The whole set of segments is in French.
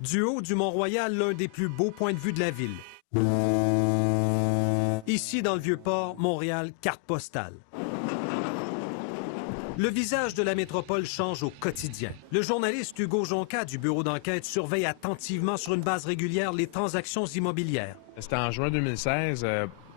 Du haut du Mont-Royal, l'un des plus beaux points de vue de la ville. Ici, dans le Vieux-Port, Montréal, carte postale. Le visage de la métropole change au quotidien. Le journaliste Hugo Jonca du bureau d'enquête surveille attentivement sur une base régulière les transactions immobilières. C'était en juin 2016,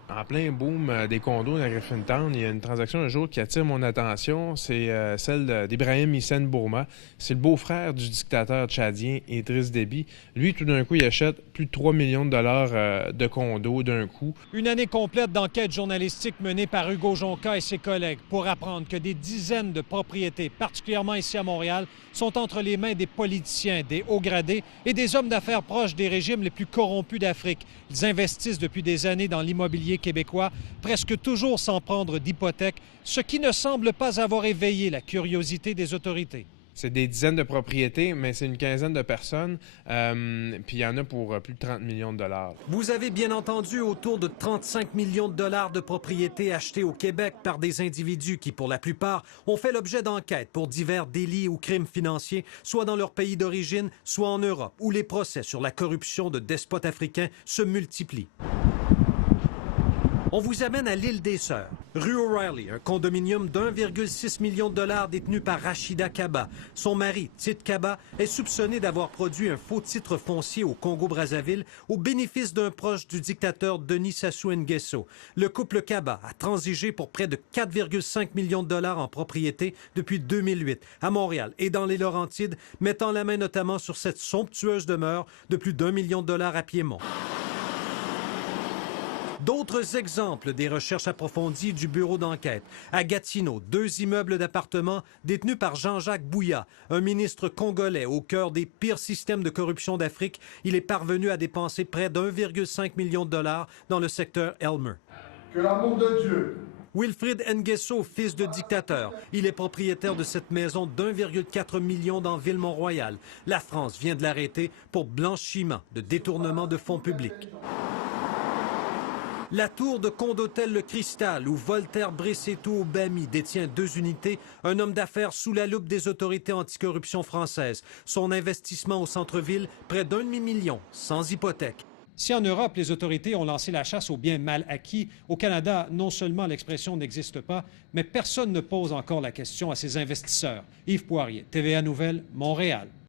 en plein boom des condos dans Griffintown. Il y a une transaction un jour qui attire mon attention, c'est celle d'Ibrahim Hissène Bourma. C'est le beau-frère du dictateur tchadien Idriss Déby. Lui, tout d'un coup, il achète plus de 3 millions de dollars de condos d'un coup. Une année complète d'enquête journalistique menée par Hugo Jonca et ses collègues pour apprendre que des dizaines de propriétés, particulièrement ici à Montréal, sont entre les mains des politiciens, des hauts gradés et des hommes d'affaires proches des régimes les plus corrompus d'Afrique. Ils investissent depuis des années dans l'immobilier québécois, presque toujours sans prendre d'hypothèque, ce qui ne semble pas avoir éveillé la curiosité des autorités. C'est des dizaines de propriétés, mais c'est une quinzaine de personnes, puis il y en a pour plus de 30 millions de dollars. Vous avez bien entendu autour de 35 millions de dollars de propriétés achetées au Québec par des individus qui, pour la plupart, ont fait l'objet d'enquêtes pour divers délits ou crimes financiers, soit dans leur pays d'origine, soit en Europe, où les procès sur la corruption de despotes africains se multiplient. On vous amène à l'île des Sœurs. Rue O'Reilly, un condominium d'1,6 million de dollars détenu par Rachida Kaba. Son mari, Tite Kaba, est soupçonné d'avoir produit un faux titre foncier au Congo-Brazzaville au bénéfice d'un proche du dictateur Denis Sassou Nguesso. Le couple Kaba a transigé pour près de 4,5 millions de dollars en propriété depuis 2008 à Montréal et dans les Laurentides, mettant la main notamment sur cette somptueuse demeure de plus d'1 million de dollars à Piémont. D'autres exemples des recherches approfondies du bureau d'enquête. À Gatineau, 2 immeubles d'appartements détenus par Jean-Jacques Bouya, un ministre congolais au cœur des pires systèmes de corruption d'Afrique. Il est parvenu à dépenser près d'1,5 million de dollars dans le secteur Elmer. Que l'amour de Dieu. Wilfrid Nguesso, fils de dictateur. Il est propriétaire de cette maison d'1,4 million dans Ville-Mont-Royal. La France vient de l'arrêter pour blanchiment de détournement de fonds publics. La tour de Condotel Le Cristal, où Voltaire Bressetto Obami détient 2 unités, un homme d'affaires sous la loupe des autorités anticorruption françaises. Son investissement au centre-ville, près d'1 demi-million, sans hypothèque. Si en Europe, les autorités ont lancé la chasse aux biens mal acquis, au Canada, non seulement l'expression n'existe pas, mais personne ne pose encore la question à ces investisseurs. Yves Poirier, TVA Nouvelles, Montréal.